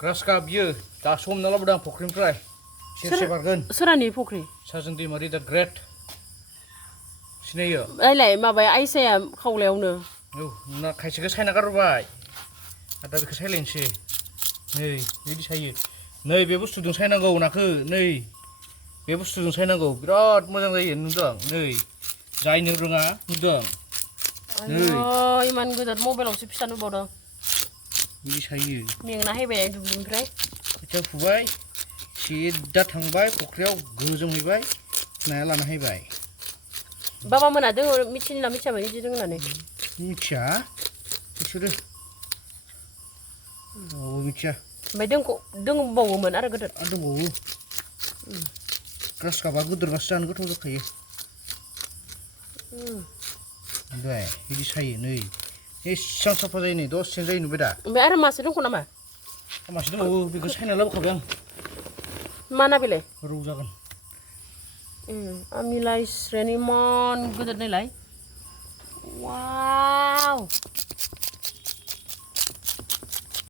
ग्रास काप बियो दासो हमना लाबोदों आं फुख्रिनिफ्राय सेरसे बारगोन सोरानि फुख्रि साजों दैमारि दा ग्रेट सिनायो रायलाय माबाया आइसाया खावलायावनो औ ना खायसेखौ सायना गारबाय आरो दा बेखौ सायलायनोसै नै बिदि सायो नै बे बुस्थुजों सायनांगौ नाखौ नै बे बुस्थुजों सायनांगौ बिराद मोजां जायो नुदों नै जायनो रोङा नुदों नै आयौ इमान गोदोर मबाइलावसो फिसा नुबावदों बिदि सायो मेंना फैबाय दुब्लिनिफ्राय खोथिया फुबाय सिदा थांबाय फुख्रियाव गोजोमहैबाय नाया लाना फैबाय बाबा मोना दोङो मिथिना मिथियामोन बिदि दों होननानै मिथिया बिसोरो मिथिया ओमफ्राय दंबावोमोन आरो गोदोर आरो दंबावो ग्रास कापआ गोदोरबासो जानो गोथाव जाखायो ओमफ्राय बिदि सायो नै एसेबां साफा जायो नै दसेनो जायो नुबाय दा ओमफ्राय आरो मासे दंख' नामा मासे दंबावो बेखौ सायना लाबोखाबाय आं मा ना बेलाय रौ जागोन आमिलाय स्रेन इमान गोदोर नायलाय वाव